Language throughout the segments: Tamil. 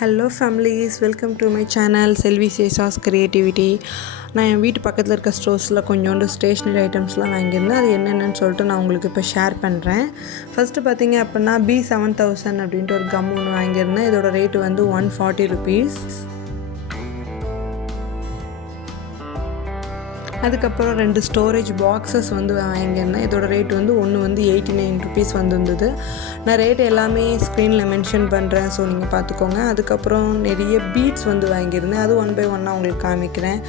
Hello families, welcome to my channel Selvi Sesha's creativity. நான் என் வீட்டு பக்கத்தில் இருக்க ஸ்டோர்ஸில் கொஞ்சோண்டு ஸ்டேஷ்னரி ஐட்டம்ஸ்லாம் வாங்கியிருந்தேன். அது என்னென்னு சொல்லிட்டு நான் உங்களுக்கு இப்போ ஷேர் பண்ணுறேன். ஃபஸ்ட்டு பார்த்தீங்க அப்படின்னா B7000 அப்படின்ட்டு ஒரு கம் ஒன்று வாங்கியிருந்தேன். இதோட ரேட்டு வந்து 140 rupees. அதுக்கப்புறம் 2 ஸ்டோரேஜ் பாக்ஸஸ் வந்து வாங்கியிருந்தேன். இதோட ரேட் வந்து ஒன்று வந்து 89 rupees வந்துருந்தது. நான் ரேட் எல்லாமே ஸ்க்ரீனில் மென்ஷன் பண்ணுறேன், ஸோ நீங்கள் பார்த்துக்கோங்க. அதுக்கப்புறம் நிறைய பீட்ஸ் வந்து வாங்கியிருந்தேன். அது 1 by 1 உங்களுக்கு காமிக்கிறேன்.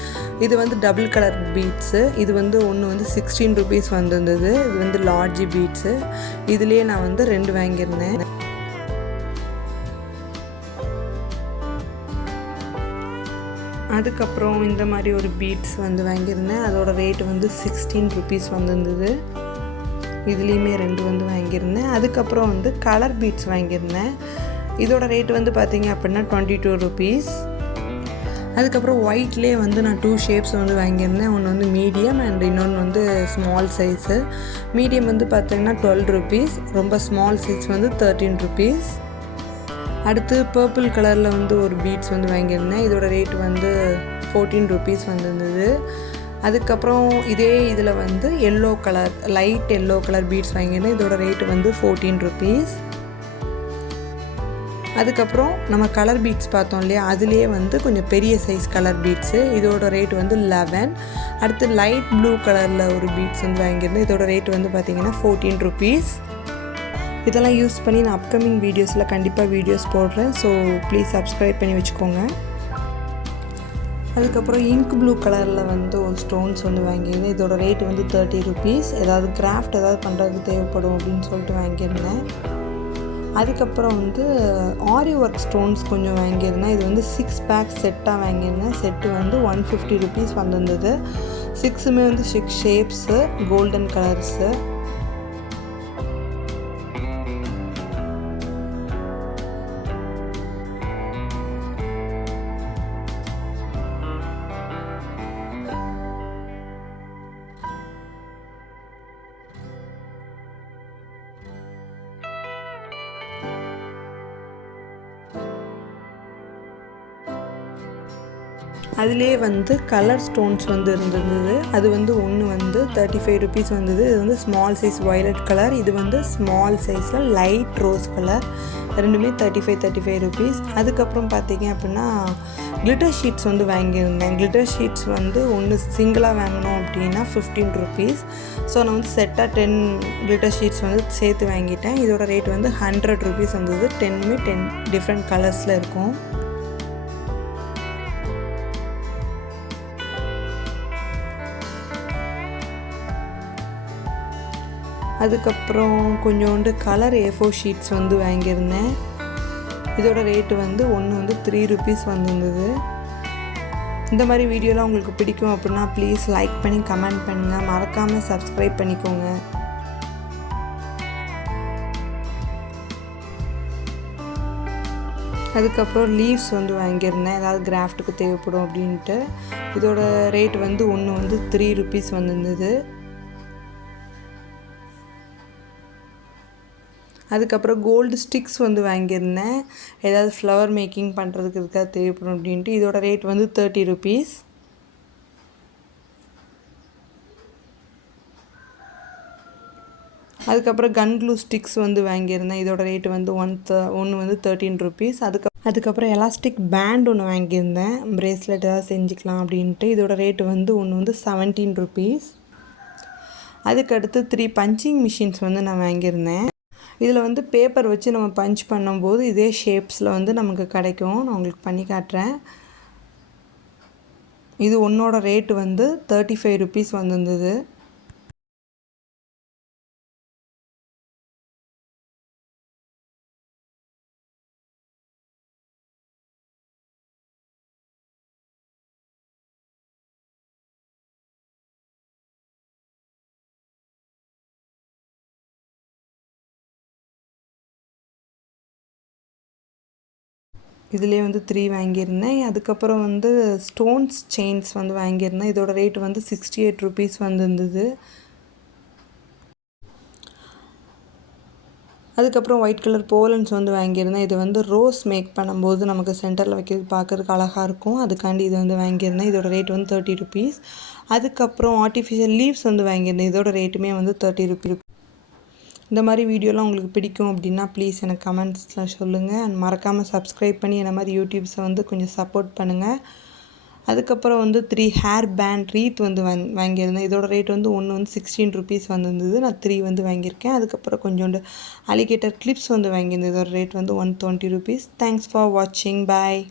இது வந்து டபுள் கலர் பீட்ஸு. இது வந்து ஒன்று வந்து 16 rupees வந்துருந்தது. இது வந்து லார்ஜ் பீட்ஸு. இதுலேயே நான் வந்து 2 வாங்கியிருந்தேன். அதுக்கப்புறம் இந்த மாதிரி ஒரு பீட்ஸ் வந்து வாங்கியிருந்தேன். அதோட ரேட் வந்து 16 rupees வந்துருந்தது. இதுலேயுமே 2 வந்து வாங்கியிருந்தேன். அதுக்கப்புறம் வந்து கலர் பீட்ஸ் வாங்கியிருந்தேன். இதோட ரேட் வந்து பார்த்திங்க அப்படின்னா 22 rupees. அதுக்கப்புறம் ஒயிட்லேயே வந்து நான் 2 ஷேப்ஸ் வந்து வாங்கியிருந்தேன். ஒன்று வந்து மீடியம் அண்ட் இன்னொன்று வந்து ஸ்மால் சைஸு. மீடியம் வந்து பார்த்திங்கன்னா 12 rupees, ரொம்ப ஸ்மால் சைஸ் வந்து 13 rupees. அடுத்து பர்பிள் கலரில் வந்து ஒரு பீட்ஸ் வந்து வாங்கியிருந்தேன். இதோட ரேட் வந்து 14 rupees வந்துருந்தது. அதுக்கப்புறம் இதே இதில் வந்து yellow colour, light yellow colour beads வாங்கியிருந்தேன். இதோட ரேட் வந்து 14 rupees. அதுக்கப்புறம் நம்ம கலர் பீட்ஸ் பார்த்தோம் இல்லையா, அதுலேயே வந்து கொஞ்சம் பெரிய சைஸ் கலர் பீட்ஸு. இதோட ரேட் வந்து 11. அடுத்து லைட் ப்ளூ கலரில் ஒரு பீட்ஸ் வந்து வாங்கியிருந்தேன். இதோட ரேட் வந்து பார்த்திங்கன்னா 14 rupees. இதெல்லாம் யூஸ் பண்ணி நான் அப்கமிங் வீடியோஸில் கண்டிப்பாக வீடியோஸ் போடுறேன், ஸோ ப்ளீஸ் சப்ஸ்கிரைப் பண்ணி வச்சுக்கோங்க. அதுக்கப்புறம் இங்க் ப்ளூ கலரில் வந்து ஒரு ஸ்டோன்ஸ் வந்து வாங்கியிருந்தேன். இதோட ரேட் வந்து 30 rupees. ஏதாவது கிராஃப்ட் ஏதாவது பண்ணுறதுக்கு தேவைப்படும் அப்படின்னு சொல்லிட்டு வாங்கியிருந்தேன். அதுக்கப்புறம் வந்து ஆரி ஒர்க் ஸ்டோன்ஸ் கொஞ்சம் வாங்கியிருந்தேன். இது வந்து 6 பேக் செட்டாக வாங்கியிருந்தேன். செட்டு வந்து 150 rupees வந்துருந்தது. 6மே வந்து 6 ஷேப்ஸு, கோல்டன் கலர்ஸு. அதிலே வந்து கலர் ஸ்டோன்ஸ் வந்து இருந்தது. அது வந்து ஒன்று வந்து 35 rupees வந்தது. இது வந்து ஸ்மால் சைஸ் வயலட் கலர், இது வந்து ஸ்மால் சைஸில் லைட் ரோஸ் கலர். ரெண்டுமே 35 rupees. அதுக்கப்புறம் பார்த்தீங்க அப்படின்னா கிளிட்டர் ஷீட்ஸ் வந்து வாங்கியிருந்தேன். கிளிட்டர் ஷீட்ஸ் வந்து ஒன்று சிங்கிளாக வாங்கினோம் அப்படின்னா 15 rupees. ஸோ நான் வந்து செட்டாக 10 கிளிட்டர் ஷீட்ஸ் வந்து சேர்த்து வாங்கிட்டேன். இதோட ரேட் வந்து 100 rupees வந்தது. 10மே 10 டிஃப்ரெண்ட் கலர்ஸில் இருக்கும். அதுக்கப்புறம் கொஞ்சோண்டு கலர் A4 ஷீட்ஸ் வந்து வாங்கியிருந்தேன். இதோட ரேட்டு வந்து ஒன்று வந்து 3 rupees வந்துருந்தது. இந்த மாதிரி வீடியோலாம் உங்களுக்கு பிடிக்கும் அப்படின்னா ப்ளீஸ் லைக் பண்ணி கமெண்ட் பண்ணுங்கள். மறக்காமல் சப்ஸ்கிரைப் பண்ணிக்கோங்க. அதுக்கப்புறம் லீவ்ஸ் வந்து வாங்கியிருந்தேன், ஏதாவது கிராஃப்ட்டுக்கு தேவைப்படும் அப்படின்ட்டு. இதோட ரேட் வந்து ஒன்று வந்து 3 rupees வந்துருந்தது. அதுக்கப்புறம் கோல்டு ஸ்டிக்ஸ் வந்து வாங்கியிருந்தேன், ஏதாவது ஃப்ளவர் மேக்கிங் பண்ணுறதுக்கு இருக்காது தேவைப்படும் அப்படின்ட்டு. இதோட ரேட் வந்து 30 rupees. அதுக்கப்புறம் கன் க்ளூ ஸ்டிக்ஸ் வந்து வாங்கியிருந்தேன். இதோட ரேட் வந்து ஒன்று வந்து 13 rupees. அதுக்கப்புறம் எலாஸ்டிக் பேண்ட் ஒன்று வாங்கியிருந்தேன், ப்ரேஸ்லெட் ஏதாவது செஞ்சுக்கலாம் அப்படின்ட்டு. இதோட ரேட்டு வந்து ஒன்று வந்து 17 rupees. அதுக்கடுத்து 3 பஞ்சிங் மிஷின்ஸ் வந்து நான் வாங்கியிருந்தேன். இதில் வந்து பேப்பர் வச்சு நம்ம பஞ்ச் பண்ணும்போது இதே ஷேப்ஸில் வந்து நமக்கு கிடைக்கும். நான் உங்களுக்கு பண்ணி காட்டுறேன். இது ஒன்றோட ரேட்டு வந்து 35 rupees வந்துருந்தது. இதிலே வந்து 3 வாங்கியிருந்தேன். அதுக்கப்புறம் வந்து ஸ்டோன்ஸ் செயின்ஸ் வந்து வாங்கியிருந்தேன். இதோட ரேட் வந்து 68 rupees வந்துருந்தது. அதுக்கப்புறம் ஒயிட் கலர் போலன்ஸ் வந்து வாங்கியிருந்தேன். இது வந்து ரோஸ் மேக் பண்ணும்போது நமக்கு சென்டரில் வைக்கிறது பார்க்குறதுக்கு அழகாக இருக்கும். அதுக்காண்டி இது வந்து வாங்கியிருந்தேன். இதோட ரேட் வந்து 30 ருபீஸ். அதுக்கப்புறம் ஆர்டிஃபிஷியல் லீவ்ஸ் வந்து வாங்கியிருந்தேன். இதோட ரேட்டுமே வந்து 30 ருபீஸ். இந்த மாதிரி வீடியோலாம் உங்களுக்கு பிடிக்கும் அப்படின்னா ப்ளீஸ் எனக்கு கமெண்ட்ஸில் சொல்லுங்கள். அண்ட் மறக்காமல் சப்ஸ்கிரைப் பண்ணி என்ன மாதிரி யூடியூப்ஸை வந்து கொஞ்சம் சப்போர்ட் பண்ணுங்கள். அதுக்கப்புறம் வந்து 3 ஹேர் பேண்ட் ரீத் வந்து வாங்கியிருந்தேன். இதோட ரேட் வந்து ஒன்று வந்து 16 ருபீஸ் வந்துருந்தது. நான் 3 வந்து வாங்கியிருக்கேன். அதுக்கப்புறம் கொஞ்சோண்டு அலிகேட்டர் கிளிப்ஸ் வந்து வாங்கியிருந்தேன். இதோட ரேட் வந்து 120 ருபீஸ். தேங்க்ஸ் ஃபார் வாட்சிங். பாய்.